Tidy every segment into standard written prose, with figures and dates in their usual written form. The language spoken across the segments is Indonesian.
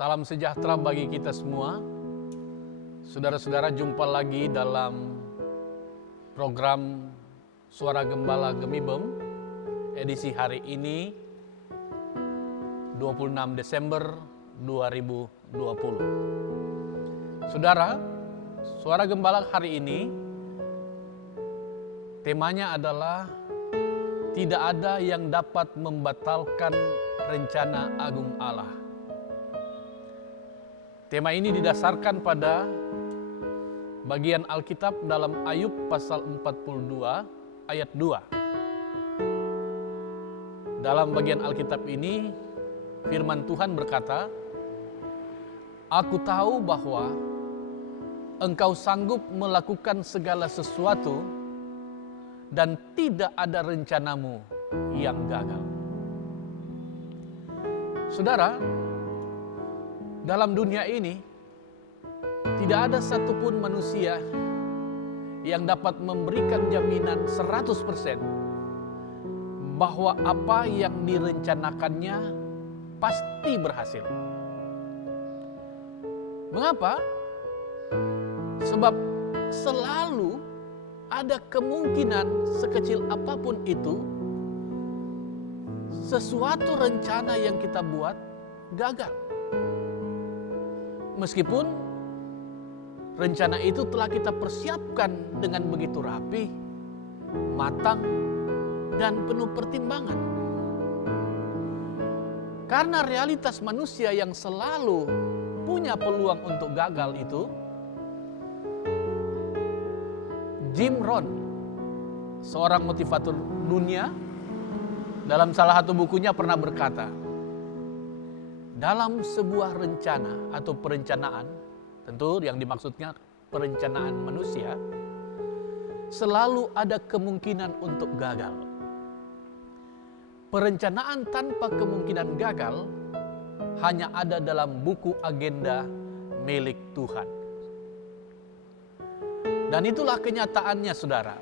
Salam sejahtera bagi kita semua. Saudara-saudara, jumpa lagi dalam program Suara Gembala Gemibem edisi hari ini 26 Desember 2020. Saudara, Suara Gembala hari ini temanya adalah tidak ada yang dapat membatalkan rencana agung Allah. Tema ini didasarkan pada bagian Alkitab dalam Ayub pasal 42 ayat 2. Dalam bagian Alkitab ini firman Tuhan berkata, "Aku tahu bahwa Engkau sanggup melakukan segala sesuatu dan tidak ada rencanamu yang gagal." Saudara, dalam dunia ini tidak ada satupun manusia yang dapat memberikan jaminan 100% bahwa apa yang direncanakannya pasti berhasil. Mengapa? Sebab selalu ada kemungkinan sekecil apapun itu sesuatu rencana yang kita buat gagal. Meskipun rencana itu telah kita persiapkan dengan begitu rapi, matang, dan penuh pertimbangan. Karena realitas manusia yang selalu punya peluang untuk gagal itu, Jim Rohn, seorang motivator dunia, dalam salah satu bukunya pernah berkata, dalam sebuah rencana atau perencanaan, tentu yang dimaksudnya perencanaan manusia, selalu ada kemungkinan untuk gagal. Perencanaan tanpa kemungkinan gagal hanya ada dalam buku agenda milik Tuhan. Dan itulah kenyataannya, saudara,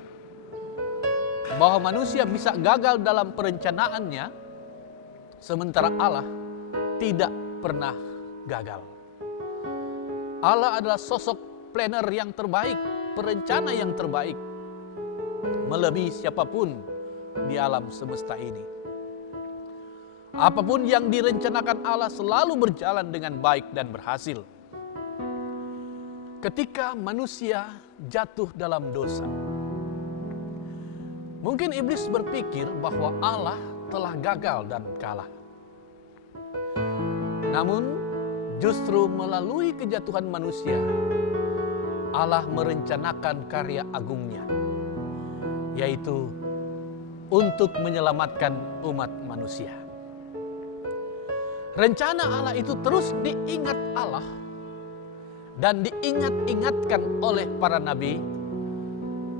bahwa manusia bisa gagal dalam perencanaannya, sementara Allah tidak pernah gagal. Allah adalah sosok planner yang terbaik, perencana yang terbaik, melebihi siapapun di alam semesta ini. Apapun yang direncanakan Allah selalu berjalan dengan baik dan berhasil. Ketika manusia jatuh dalam dosa, mungkin iblis berpikir bahwa Allah telah gagal dan kalah. Namun, justru melalui kejatuhan manusia, Allah merencanakan karya agungnya, yaitu untuk menyelamatkan umat manusia. Rencana Allah itu terus diingat Allah dan diingat-ingatkan oleh para nabi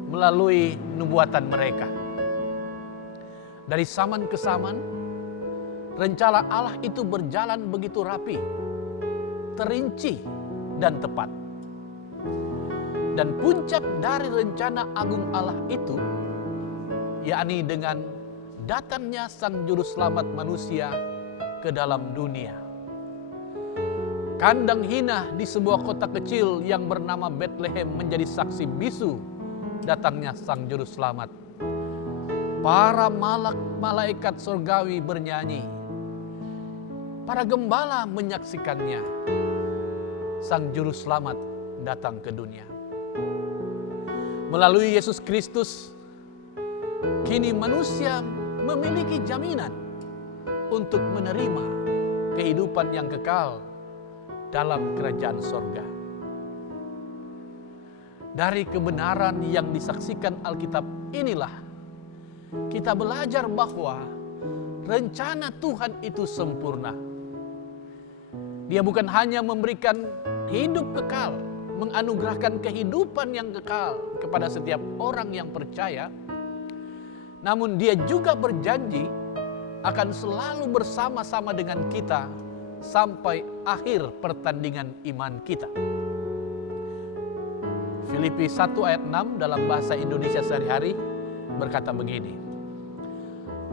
melalui nubuatan mereka. Dari zaman ke zaman, rencana Allah itu berjalan begitu rapi, terinci, dan tepat. Dan puncak dari rencana agung Allah itu, yakni dengan datangnya Sang Juru Selamat manusia ke dalam dunia. Kandang hina di sebuah kota kecil yang bernama Bethlehem menjadi saksi bisu datangnya Sang Juru Selamat. Para malaikat surgawi bernyanyi, para gembala menyaksikannya. Sang Juru Selamat datang ke dunia. Melalui Yesus Kristus, kini manusia memiliki jaminan untuk menerima kehidupan yang kekal dalam kerajaan sorga. Dari kebenaran yang disaksikan Alkitab inilah kita belajar bahwa rencana Tuhan itu sempurna. Dia bukan hanya memberikan hidup kekal, menganugerahkan kehidupan yang kekal kepada setiap orang yang percaya, namun Dia juga berjanji akan selalu bersama-sama dengan kita sampai akhir pertandingan iman kita. Filipi 1 ayat 6 dalam bahasa Indonesia sehari-hari berkata begini,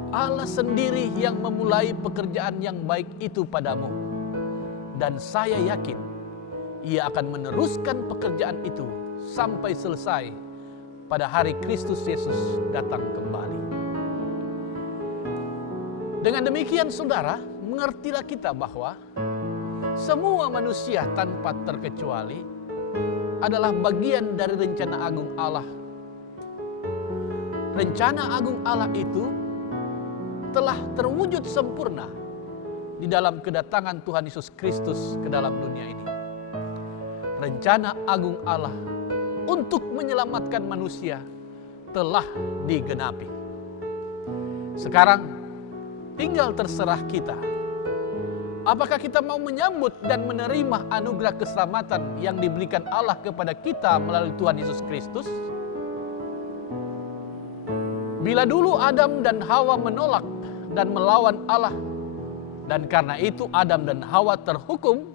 Allah sendiri yang memulai pekerjaan yang baik itu padamu Dan saya yakin Ia akan meneruskan pekerjaan itu sampai selesai pada hari Kristus Yesus datang kembali. Dengan demikian saudara, mengertilah kita bahwa semua manusia tanpa terkecuali adalah bagian dari rencana agung Allah. Rencana agung Allah itu telah terwujud sempurna di dalam kedatangan Tuhan Yesus Kristus ke dalam dunia ini. Rencana agung Allah untuk menyelamatkan manusia telah digenapi. Sekarang tinggal terserah kita. Apakah kita mau menyambut dan menerima anugerah keselamatan yang diberikan Allah kepada kita melalui Tuhan Yesus Kristus? Bila dulu Adam dan Hawa menolak dan melawan Allah, dan karena itu Adam dan Hawa terhukum,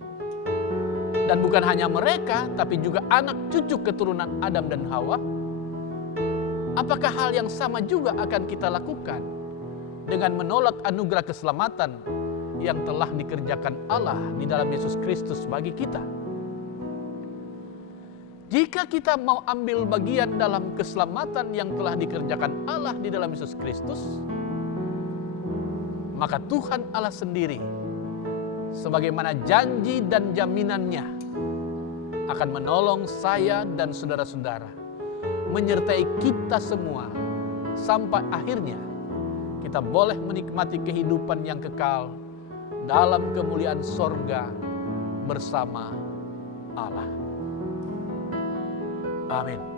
dan bukan hanya mereka, tapi juga anak cucu keturunan Adam dan Hawa, apakah hal yang sama juga akan kita lakukan dengan menolak anugerah keselamatan yang telah dikerjakan Allah di dalam Yesus Kristus bagi kita? Jika kita mau ambil bagian dalam keselamatan yang telah dikerjakan Allah di dalam Yesus Kristus, maka Tuhan Allah sendiri, sebagaimana janji dan jaminannya, akan menolong saya dan saudara-saudara, menyertai kita semua, sampai akhirnya kita boleh menikmati kehidupan yang kekal dalam kemuliaan sorga bersama Allah. Amin.